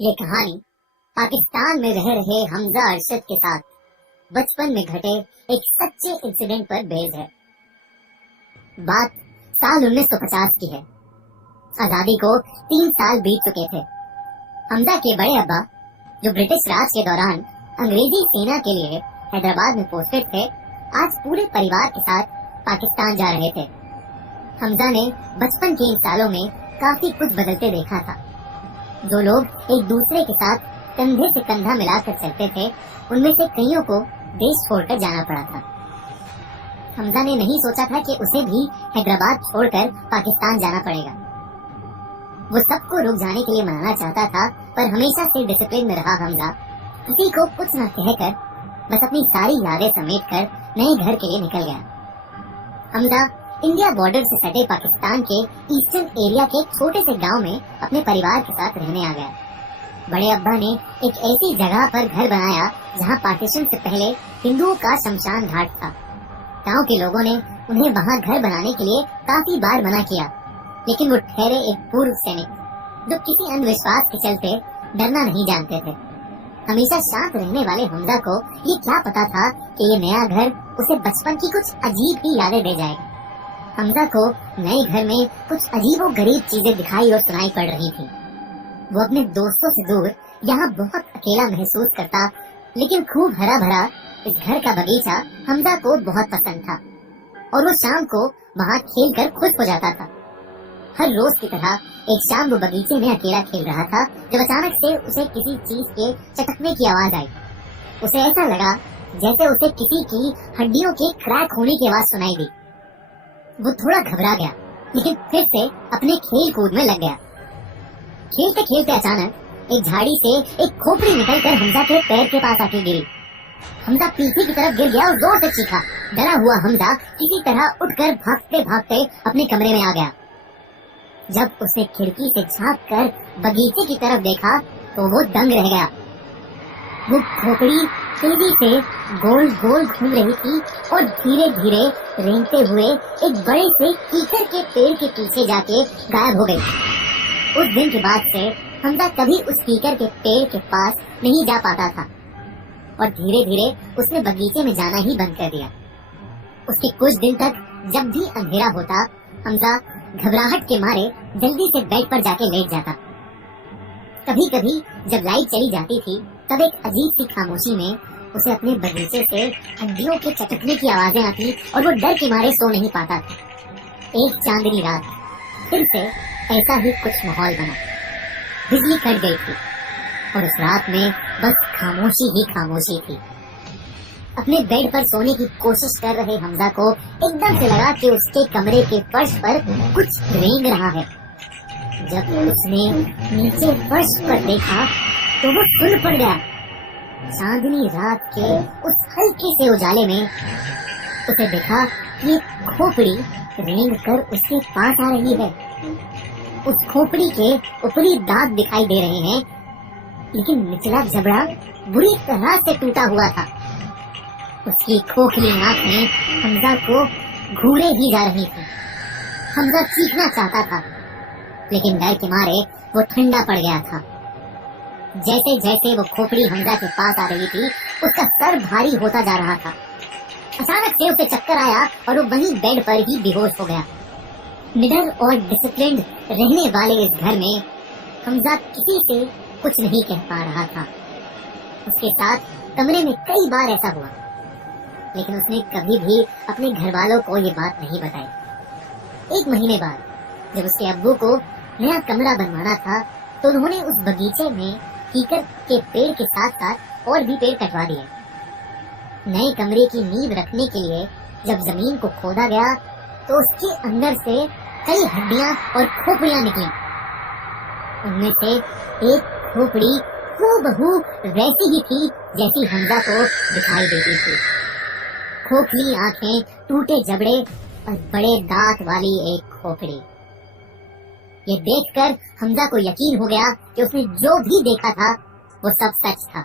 ये कहानी पाकिस्तान में रह रहे हमजा अरशद के साथ बचपन में घटे एक सच्चे इंसिडेंट पर बेस्ड है। बात साल 1950 की है। आजादी को 3 साल बीत चुके थे। हमजा के बड़े अब्बा, जो ब्रिटिश राज के दौरान अंग्रेजी सेना के लिए हैदराबाद में पोस्टेड थे, आज पूरे परिवार के साथ पाकिस्तान जा रहे थे। हमजा ने बचपन के इन सालों में काफी कुछ बदलते देखा था। जो लोग एक दूसरे के साथ कंधे से कंधा मिलाकर चलते थे, उनमें से कईयों को देश छोड़कर जाना पड़ा था। हमजा ने नहीं सोचा था कि उसे भी हैदराबाद छोड़कर पाकिस्तान जाना पड़ेगा। वो सबको रुक जाने के लिए मनाना चाहता था, पर हमेशा से डिसिप्लिन में रहा हमजा किसी को कुछ न कहकर बस अपनी सारी यादें समेटकर नए घर के लिए निकल गया। हमजा इंडिया बॉर्डर से सटे पाकिस्तान के ईस्टर्न एरिया के छोटे से गांव में अपने परिवार के साथ रहने आ गया। बड़े अब्बा ने एक ऐसी जगह पर घर बनाया जहां पार्टीशन से पहले हिंदुओं का शमशान घाट था। गांव के लोगों ने उन्हें वहां घर बनाने के लिए काफी बार मना किया, लेकिन वो ठहरे एक पूर्व सैनिक जो किसी अंधविश्वास के चलते डरना नहीं जानते थे। हमेशा शांत रहने वाले हमजा को ये क्या पता था कि ये नया घर उसे बचपन की कुछ अजीब ही यादें दे जाएगा। हमजा को नए घर में कुछ अजीबो गरीब चीजें दिखाई और सुनाई पड़ रही थी। वो अपने दोस्तों से दूर यहाँ बहुत अकेला महसूस करता, लेकिन खूब हरा भरा इस घर का बगीचा हमजा को बहुत पसंद था और वो शाम को वहाँ खेल कर खुश हो जाता था। हर रोज की तरह एक शाम वो बगीचे में अकेला खेल रहा था जब अचानक से उसे किसी चीज के चटकने की आवाज आई। उसे ऐसा लगा जैसे उसे किसी की हड्डियों के क्रैक होने की आवाज सुनाई दी। वो थोड़ा घबरा गया, लेकिन फिर से अपने खेल कूद में लग गया। खेलते खेलते अचानक एक झाड़ी से एक खोपड़ी निकलकर हमजा के पैर के पास आके गिरी। हमजा पीछे की तरफ गिर गया और जोर से चीखा। डरा हुआ हमजा किसी तरह उठकर भागते भागते अपने कमरे में आ गया। जब उसने खिड़की से झांक कर बगीचे की तरफ देखा तो वो दंग रह गया। वो खोपड़ी तेजी से गोल गोल घूम रही थी और धीरे धीरे रेंगते हुए एक बड़े से कीचड़ के पेड़ के पीछे जाके गायब हो गई। उस दिन के बाद से हमजा कभी उस कीचड़ के पेड़ के पास नहीं जा पाता था और धीरे धीरे उसने बगीचे में जाना ही बंद कर दिया। उसके कुछ दिन तक जब भी अंधेरा होता, हमजा घबराहट के मारे जल्दी से बेड पर जाके लेट जाता। कभी कभी जब लाइट चली जाती थी, तब एक अजीब सी खामोशी में उसे अपने बगीचे से हड्डियों के चटकने की आवाजें आती और वो डर के मारे सो नहीं पाता था। एक चांदनी रात फिर से ऐसा ही कुछ माहौल बना। बिजली कट गई थी और उस रात में बस खामोशी ही खामोशी थी। अपने बेड पर सोने की कोशिश कर रहे हमजा को एकदम से लगा कि उसके कमरे के फर्श पर कुछ रेंग रहा है। जब उसने नीचे फर्श पर देखा तो वो सुन पड़ गया। चांदनी रात के उस हल्के से उजाले में उसे देखा कि खोपड़ी रेंग कर उसके पास आ रही है। उस खोपड़ी के ऊपरी दांत दिखाई दे रहे हैं, लेकिन निचला जबड़ा बुरी तरह से टूटा हुआ था। उसकी खोखली आंखें हमजा को घूरे ही जा रही थी। हमजा चीखना चाहता था, लेकिन डर के मारे वो ठंडा पड़ गया था। जैसे जैसे वो खोपड़ी हमजा के पास आ रही थी, उसका सर भारी होता जा रहा था। अचानक से उसे चक्कर आया और वो वहीं बेड पर ही बेहोश हो गया। निडर और डिसिप्लिन्ड रहने वाले इस घर में हमजा किसी से कुछ नहीं कह पा रहा था। उसके साथ कमरे में कई बार ऐसा हुआ, लेकिन उसने कभी भी अपने घर वालों को ये बात नहीं बताई। 1 महीने बाद जब उसके अब्बू को नया कमरा बनवाना था, तो उन्होंने उस बगीचे में कीकर के पेड़ के साथ साथ और भी पेड़ कटवा दिए। नए कमरे की नींव रखने के लिए जब जमीन को खोदा गया, तो उसके अंदर से कई हड्डियां और खोपड़ियां निकली। उनमें से एक खोपड़ी हूबहू वैसी ही थी जैसी हमजा को दिखाई देती थी। खोखली आंखें, टूटे जबड़े और बड़े दांत वाली एक खोपड़ी। ये देखकर हमजा को यकीन हो गया कि उसने जो भी देखा था वो सब सच था।